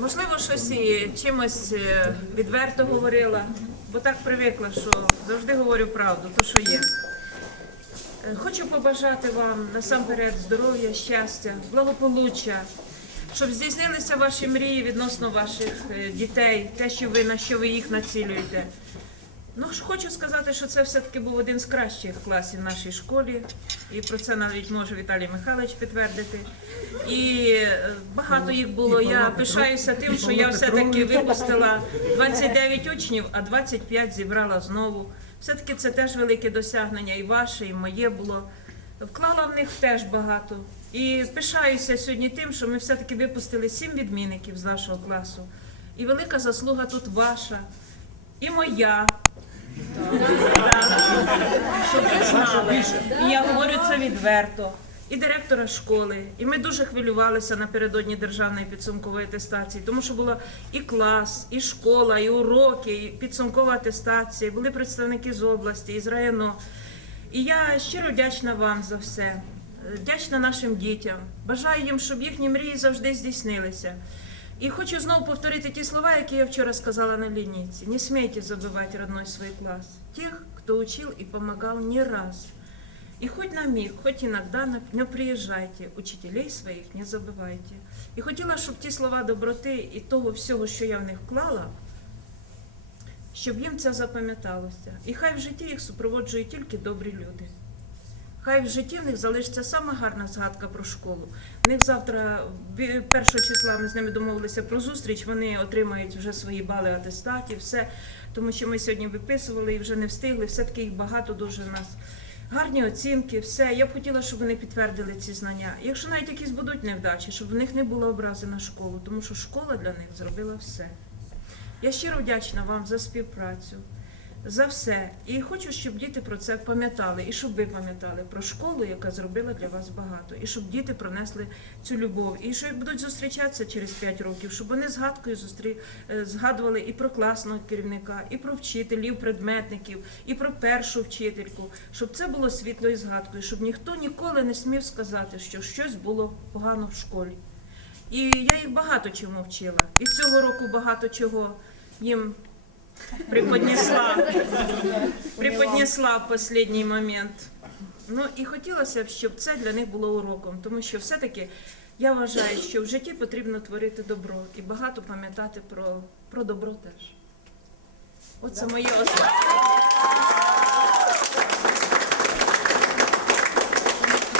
Можливо, щось і чимось е, відверто говорила, бо так привикла, що завжди говорю правду, то що є. Е, Хочу побажати вам насамперед здоров'я, щастя, благополуччя, щоб здійснилися ваші мрії відносно ваших е, дітей, те, що ви на що ви їх націлюєте. Ну, хочу сказати, що це все-таки був один з кращих класів в нашій школі, і про це навіть може Віталій Михайлович підтвердити. І е, багато їх було. Я пишаюся тим, що я все-таки випустила 29 учнів, а 25 зібрала знову. Все-таки це теж велике досягнення, і ваше, і моє було. Вклала в них теж багато. І пишаюся сьогодні тим, що ми все-таки випустили сім відмінників з нашого класу. І велика заслуга тут ваша, і моя. Щоб ви знали, і я говорю це відверто. І директора школи, і ми дуже хвилювалися напередодні державної підсумкової атестації, тому що було і клас, і школа, і уроки, і підсумкова атестація, були представники з області, із району. І я щиро вдячна вам за все. Вдячна нашим дітям. Бажаю їм, щоб їхні мрії завжди здійснилися. І хочу знову повторити ті слова, які я вчора сказала на лінійці. Не смейте забывать родной свой класс. Тех, кто учил и помогал не раз. И хоть на миг, хоть иногда, но приїжджайте, учителей своїх не забувайте. І хотіла, щоб ті слова доброти і того всього, що я в них вклала, щоб їм це запам'яталося. І хай в житті їх супроводжують тільки добрі люди. Хай в житті в них залишиться сама гарна згадка про школу. В них завтра, бі- першого числа, ми з ними домовилися про зустріч. Вони отримають вже свої бали атестатів, все. Тому що ми сьогодні виписували і вже не встигли. Все-таки їх багато дуже в нас. Гарні оцінки, все. Я б хотіла, щоб вони підтвердили ці знання. Якщо навіть якісь будуть невдачі, щоб в них не було образи на школу, тому що школа для них зробила все. Я щиро вдячна вам за співпрацю, за все. І хочу, щоб діти про це пам'ятали, і щоб ви пам'ятали про школу, яка зробила для вас багато, і щоб діти пронесли цю любов. І що будуть зустрічатися через 5 років, щоб вони згадкою зустрі... е, згадували і про класного керівника, і про вчителів, предметників, і про першу вчительку, щоб це було світлою згадкою, щоб ніхто ніколи не смів сказати, що щось було погано в школі. І я їх багато чому вчила. І цього року багато чого їм преподнесла, преподнесла в останній момент. Ну і хотілося б, щоб це для них було уроком, тому що все-таки я вважаю, що в житті потрібно творити добро і багато пам'ятати про, про добро теж. Оце моє останнє.